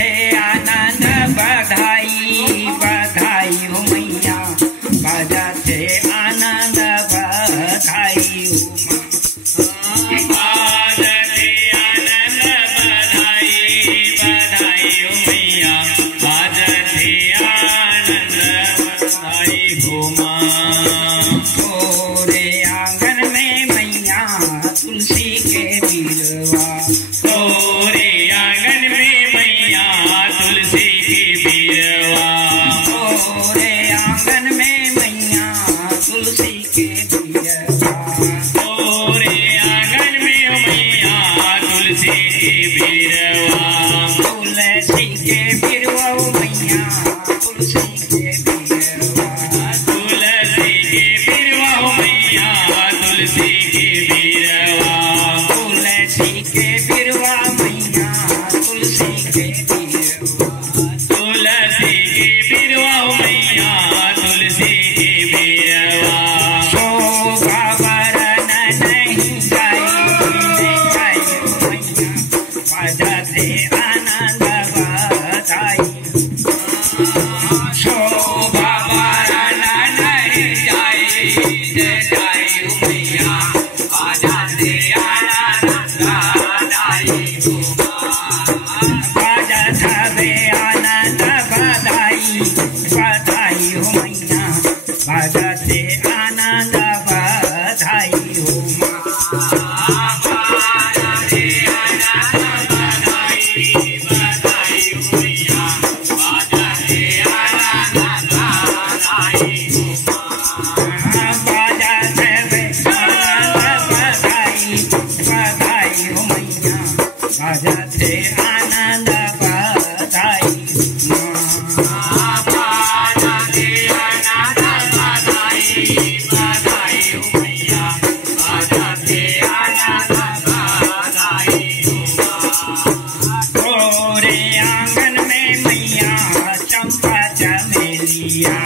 थे आनंद बधाई बधाई हो मैया बाजा थे आनंद बधाई हो बाजा थे आनंद बधाई बधाई हो मैया बाजा थे आनंद बधाई हो माँ। तोरे आंगन में मैया तुलसी के बिरवा तोरे आंगन में मैया तुलसी की बिरवा तोरे आंगन में मैया तुलसी के बिरवा तोरे आंगन में मैया तुलसी की बिरवा तुलसी के बिरवा मैया तुलसी के बिरवा तुलसी की बिरवा मैया तुलसी की बिरवा तुलसी के बिरवा मैया तुलसी के बिरवा तुलसी की बिरवा मैया तुलसी की बिरवा शोभा वरन नहीं जाए मैया बाजा थे आनंद बधाई शोभा वरन नहीं जाए मैया बाजा थे आनंद बधाई बाजा थे आनंद बधाई बधाई हो मैया बाजा थे आनंद बधाई हो बाजा थे आनंद बधाई बधाई हो मैया बाजा थे आनंद बधाई तोरे आंगन में मैया चंपा चमेलिया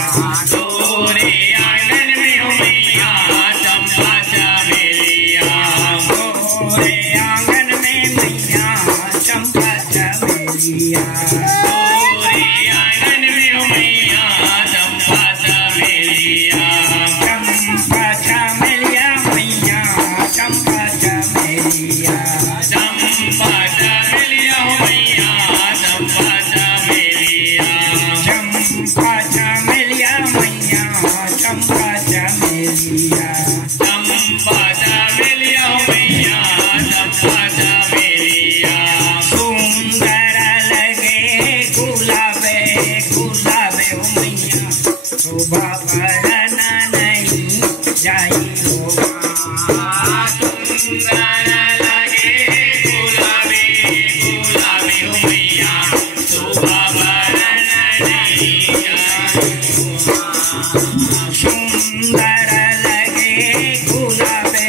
तोरे आंगन में मैया चंपा चमेलिया तोरे आंगन में मैया चंपा चमेलिया तोरे आंगन में मैया चंपा चमेलिया चंपा चमेलिया मैया चंपा चमेलिया चंपा चमेलिया मैया चंपा चमेलिया चंपा चमेलिया मैया चंपा चमेलिया चंपा चमेलिया मैया चंपा चमेलिया सुंदर लगे गुलाबे गुलाबे हो मैया शोभा वरन नहीं जाई हो सुंदर लगे गुलाबी गुलाबी हो मैया शोभा वरन नहीं सुंदर लगे गुलाबे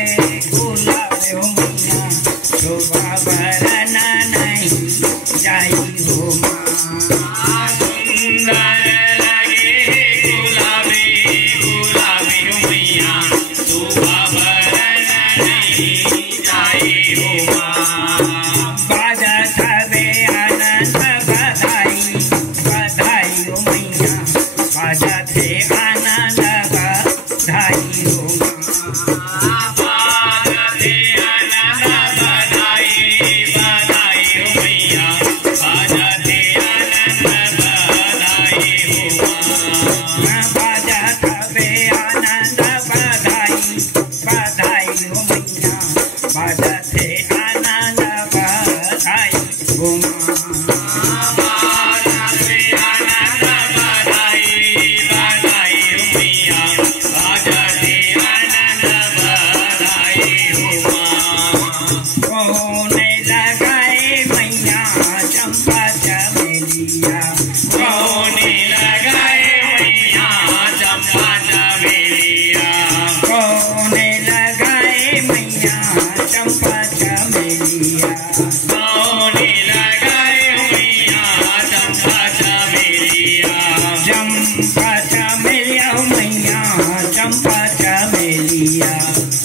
गुलाबे हो मैया शोभा वरन नहीं जाई हो सुंदर लगे गुलाबी गुलाबी हो मैया शोभा वरन नहीं जाई हो बाजा थे आनंद बधाई बधाई हो मैया बाजा थे आनंद बधाई हो बाजा थे आनंद बधाई बधाई हो मैया बाजा थे आनंद बधाई हो बाजा थे आनंद बधाई बधाई हो मैया बाजा थे आनंद बधाई हो बाजा थे आनंद बधाई बधाई हो मैया बाजा थे आनंद बधाई हो कौन लगाए मैया चंपा चमेलिया कौन लगाए मैया चंपा चमेलिया कौन लगाए मैया चंपा चमेलिया कौन लगाए मैया चंपा चमेलिया चंपा चमेलिया मैया चंपा चमेलिया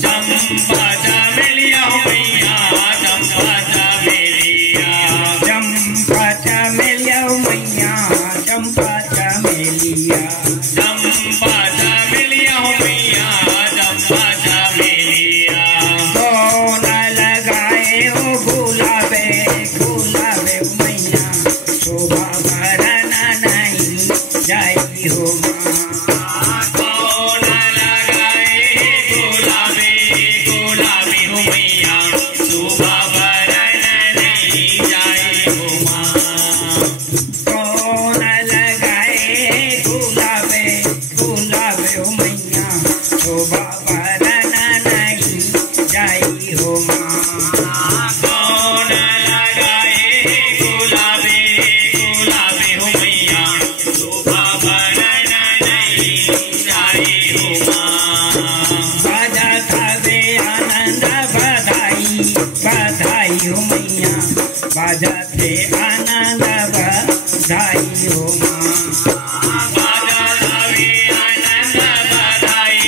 चंपा चमेलिया मैया चंपा चमेलिया चंपा माँ। कौन लगाए गुलाबे गुलाबे हो मैया शोभा बरन नहीं जाई हो माँ। कौन लगाए गुलाबे गुलाबे हो मैया शोभा बरन नहीं जाई हो माँ। बाजा थावे आनंद बधाई बधाई हो मैया बाजा थे आनंद बधाई हो माँ। बाजा थावे आनंद बधाई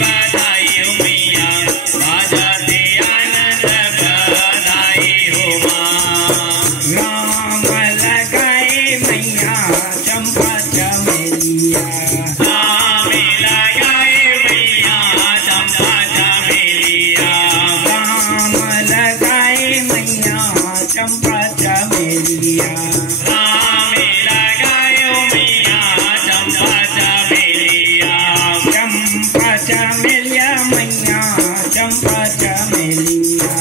बधाई हो मैया बाजा थे आनंद बधाई हो माँ। राम लगाए मैया चंपा चमेलिया राम लगाए मैया चंपा चमेलिया। राम लगाए मैया चंपा चमेलिया राम लगाए मैया चंपा चमेलिया। चंपा चमेलिया मैया चंपा चमेलिया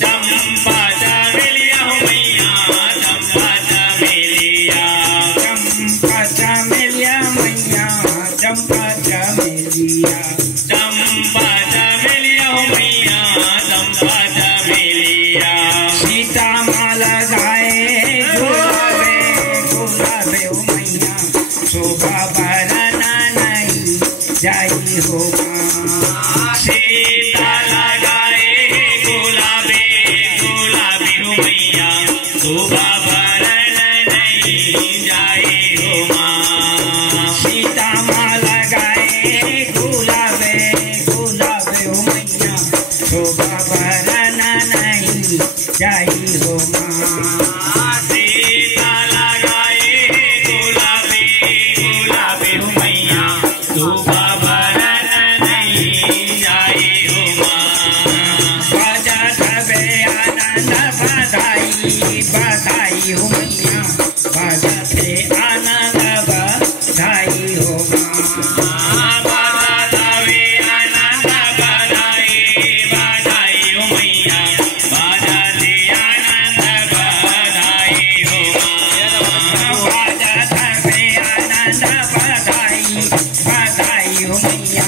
चंपा चमेलिया हो मैया चंपा चमेलिया। चंपा चमेलिया मैया चंपा चमेलिया चंपा चमेलिया हो मैया चंपा चमेलिया। सीता माला गाए गुलाबे गुलाबे हो मैया शोभा बरना नहीं जाई हो माँ। सीता लगाए गुलाबे गुलाबी हो मैया शोभा बरन नहीं जाई हो माँ। सीता माला गाए गुलाबे गुलाबे हो मैया शोभा बरना नहीं जाई हो माँ। सीता लगाए गुलाबी गुलाबी हो मैया शोभा बरन नहीं जाई हो माँ। बाजा थवे आनंद बधाई बधाई हो मैया बाजा थे आनंद बधाई हो माँ। बाजा थावे आनंद बधाई बधाई हो मैया बाजा थे आनंद बधाई हो माँ। बाजा थवे आनंद बधाई बधाई हो मैया